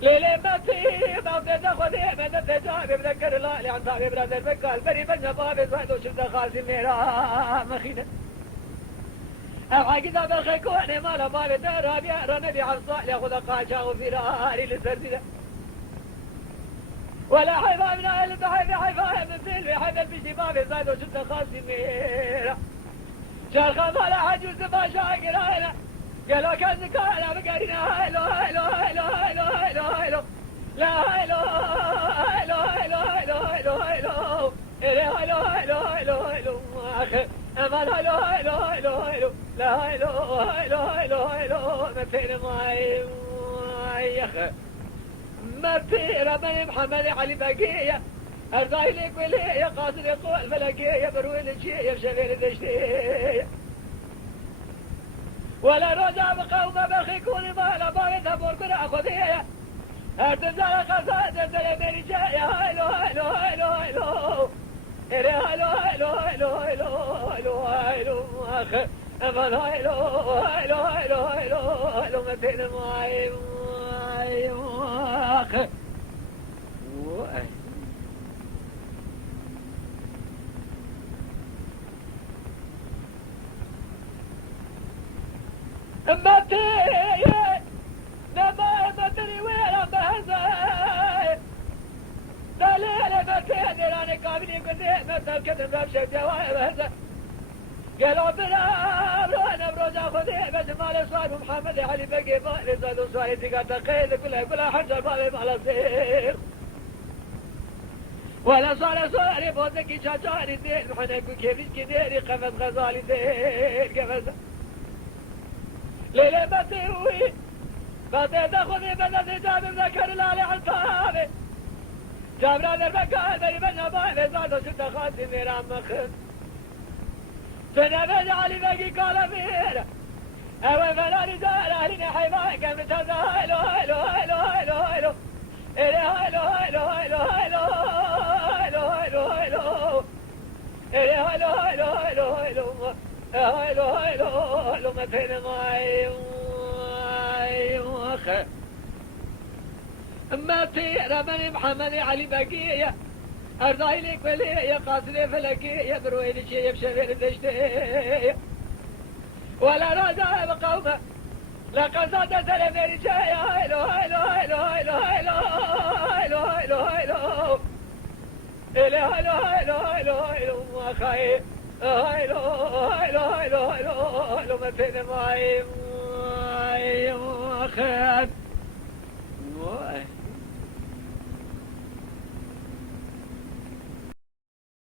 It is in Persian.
ليلي ما في ما بدنا خذي بدنا تجارب بذكر الله اللي عم تعبي برادر بكال بري بنا بابي زادو شفت خالتي ميرا مخينة العقيدة بالخيكون مالا بابي ترابيا رنبي عصا ياخذ قاجا وفراري لسردنا ولا حبابنا اللي بحب حباب من فيلم يحب بيجي بابي زادو شفت خالتي ميرا شرخة مالا عجوز ما شاقرينا قالوا كان ذكرنا بقرينا هيلو هيلو هيلو هيلو هيلو هيلو لا هيلو هيلو هيلو هيلو هيلو هيلو هيلو هيلو هيلو هيلو اخي امان هيلو هيلو هيلو هيلو لا هيلو هيلو هيلو هيلو مثل ماي يا اخي ما في ربني محمد علي بقيه ارضاي لك ولي قاصد يقول فلكيه بروي لك يا شبير دشتي ولا رجع بقوم بخيكون ما لا بارد بوركن اخذيه ارتزال خزاد زلمي جاي هيلو هيلو هيلو هيلو هيلو هيلو هيلو هيلو هيلو هيلو اخ امان هيلو هيلو هيلو هيلو هيلو متين ماي اخ متي نما مدري وين بهزاي دليل متي راني قابلي قدي مثل كذا بمشي جواي بهزاي قالوا بلا رونا بروجا خذي بس مال صار محمد علي بقي بالي زادوا صاري تقعد تقيد كلها حجر بالي على الزير ولا صار صاري بوزكي شاجاري دير محنك كيفش كديري قفز غزالي دير قفز ليلة بسيوي بطيت أخذي بدأت جاب بذكر لالي عالطابي جاب رادر بكال بري بنا بايبي زادو شد خاتي ميرا مخن سنة علي بقي قال ميرا أوي فلاني زال أهلنا حيباي كم تهزا هيلو هيلو هيلو هيلو هيلو هيلو هيلو هيلو هيلو هيلو هيلو هيلو هيلو هيلو هيلو هيلو هيلو هيلو هيلو مثل ماي وخ ما في رمني محمد علي بقية أرضاي لك ولي قاصدي فلكية بروي لي شيء بشبير دشتي ولا رجع بقومه لقد صاد سلم رجاي هيلو هيلو هيلو هيلو هيلو هيلو هيلو هيلو هيلو هيلو هيلو هيلو هيلو أخي هيلو هيلو هيلو هيلو هيلو مثل ماي أخي